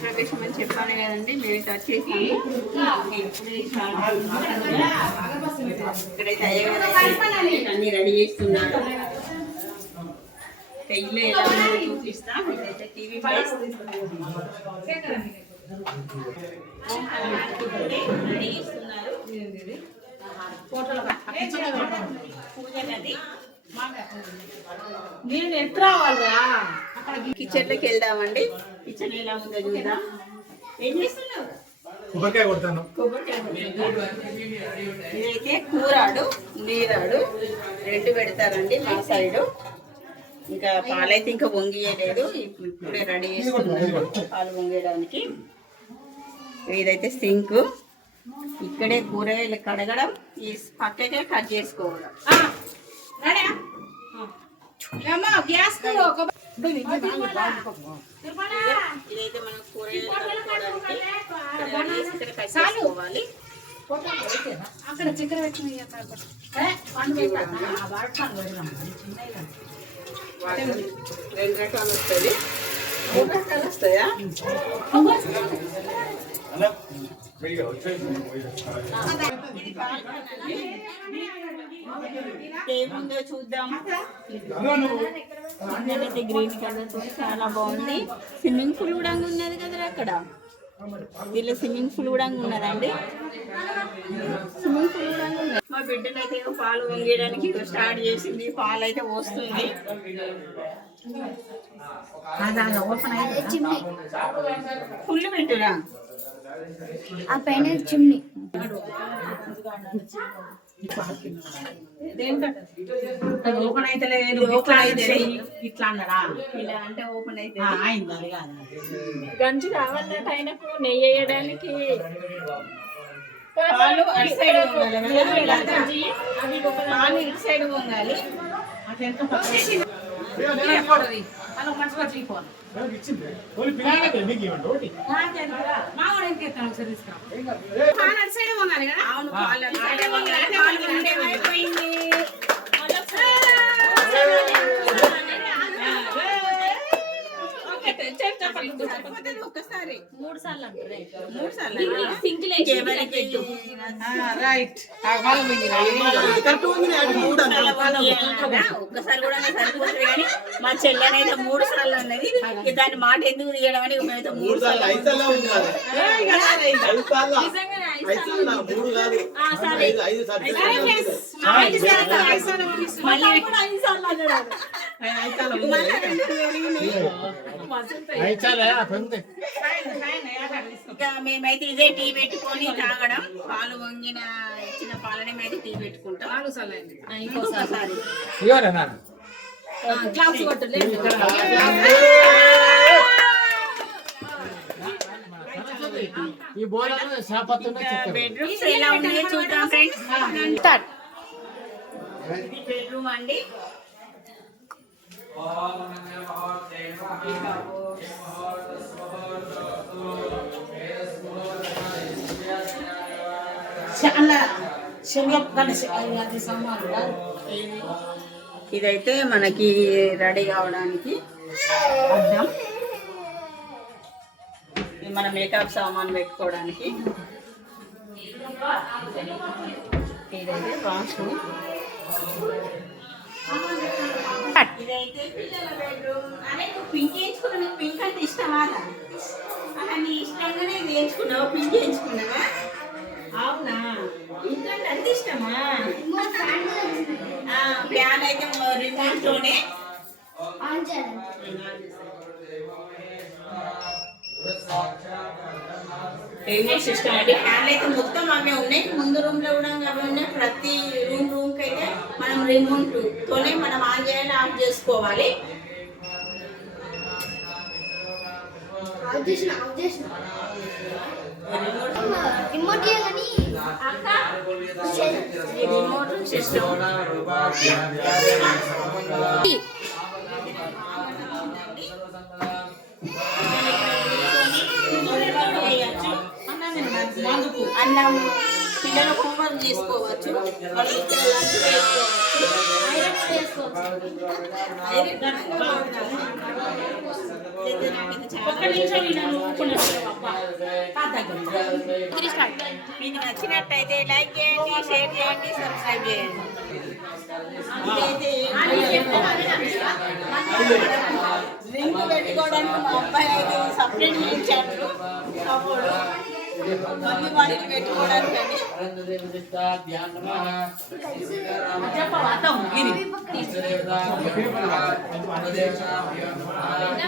ప్రవేశం అని చెప్పాను కదండి, మేము వచ్చేసి ఇక్కడైతే అన్ని రెడీ చేస్తున్నారు. ఇల్లు ఎలా ఉందో చూపిస్తా. ఇదైతే టీవీ ప్లేస్ రెడీ చేస్తున్నారు. పూజ గది. నేను ఎప్పుడు రావాలరా? కిచెన్ లోకి వెళ్దామండి. కిచెన్ ఎలా ఉందో చూద్దాం. ఏం చేస్తున్నావు? కొబ్బరికాయ కొడతాను. ఇదైతే కూరాడు నీరాడు రెండు పెడతారండి మా సైడు. ఇంకా పాలైతే ఇంకా వంగియలేదు, ఇప్పుడే రెడీ చేస్తున్నారు పాలు వంగేయడానికి. ఇదైతే సింక్. ఇక్కడే కూరగాయలు కడగడం, ఈ పక్కకే కట్ చేసుకోవడం. ఇదైతే మనం కూరగాయలు కట్ చేసుకోవాలి. అక్కడ చక్కెర పెట్టిన రెండు రకాలు వస్తుంది. మూడు రకాలు వస్తాయా? ఏముందో చూద్దాం. గ్రీన్ కలర్ తో చాలా బాగుంది. స్విమ్మింగ్ పూల్ కూడా ఉన్నది కదా అక్కడ. దీనిలో స్విమ్మింగ్ పూల్ కూడా ఉన్నదండి. స్విమ్మింగ్ పూల్ కూడా ఉన్నది. మా బిడ్డలు అయితే పాలు వంగేయడానికి స్టార్ట్ చేసింది. పాలు అయితే పోస్తుంది. ఫుల్ పెట్టురా. ఆ పైన చిమ్ని ఓపెన్ అయితే లేదు. ఇట్లా అన్నారా? ఇలా అంటే ఓపెన్ అయితే అయింది. గంజి రావాలంటే ఆయనకు నెయ్యి వేయడానికి పాలు అటు సైడ్ వంగాలి. పాలు ఇటు సైడ్ వంగాలి. అవును, పాలు అటు సైడ్ వంగాలి. పాలు వంగడం అయిపోయింది. ఒక్కసారి మూడు సార్లు ఒక్కసారి కూడా సరిపోతుంది. కానీ మా చెల్లెనైతే 3 సార్లు అన్నది. దాని మాట ఎందుకు తీయడం అని మేమైతే 3 సార్లు. మేమైతే ఇదే టీ పెట్టుకొని తాగడం. పాలు వంగిన ఇచ్చిన పాలనే మేము టీ పెట్టుకుంటాం. ఇంకోసారి బెడ్రూమ్స్ ఎలా ఉన్నాయో చూద్దాం ఫ్రెండ్స్. ఇది బెడ్రూమ్ అండి. ఇదైతే మనకి రెడీ కావడానికి అద్దం. మన మేకప్ సామాన్ పెట్టుకోవడానికి. ఇదైతే వాష్రూమ్. ఇదైతే పిల్లల బెడ్రూమ్. అదే నువ్వు పింక్ వేయించుకున్నావు. నీకు పింక్ అంటే ఇష్టమా? నీ ఇష్టంగానే వేయించుకున్నావు. పింక్ వేయించుకున్నావా? అవునా? ఇంకంటే అంత ఇష్టమా? ఫ్యాన్ అయితే రిమోట్ తోనే రిమోట్ సిస్టమ్ అండి. ఫ్యాన్లు అయితే మొత్తం అవే ఉన్నాయి. ముందు రూమ్ లో కూడా అవే ఉన్నాయి. ప్రతి రూమ్ కి అయితే మనం రిమోట్ తోనే మనం ఆన్ చేయాలి, ఆఫ్ చేసుకోవాలి. Remote system. అన్నం పిల్లలు హోంవర్క్ చేసుకోవచ్చు, వాళ్ళు ఇక్కడ లంచ్ చేసుకోవచ్చు. ఐరన్ కనుక వాడదాము. ఇదైతే నాకైతే చాలా ఒక్క నిమిషం నేను ఊరుకున్నాను అబ్బా. మీకు నచ్చినట్టయితే లైక్ చేయండి, షేర్ చేయండి, సబ్స్క్రైబ్ చేయండి. ఇదైతే లింక్ పెట్టుకోవడానికి మా అబ్బాయి అయితే సపరేట్ ఇచ్చాడు అప్పుడు మళ్ళీ వాడికి పెట్టుకోవడానికి అని. చెప్పవా అర్థం ఇది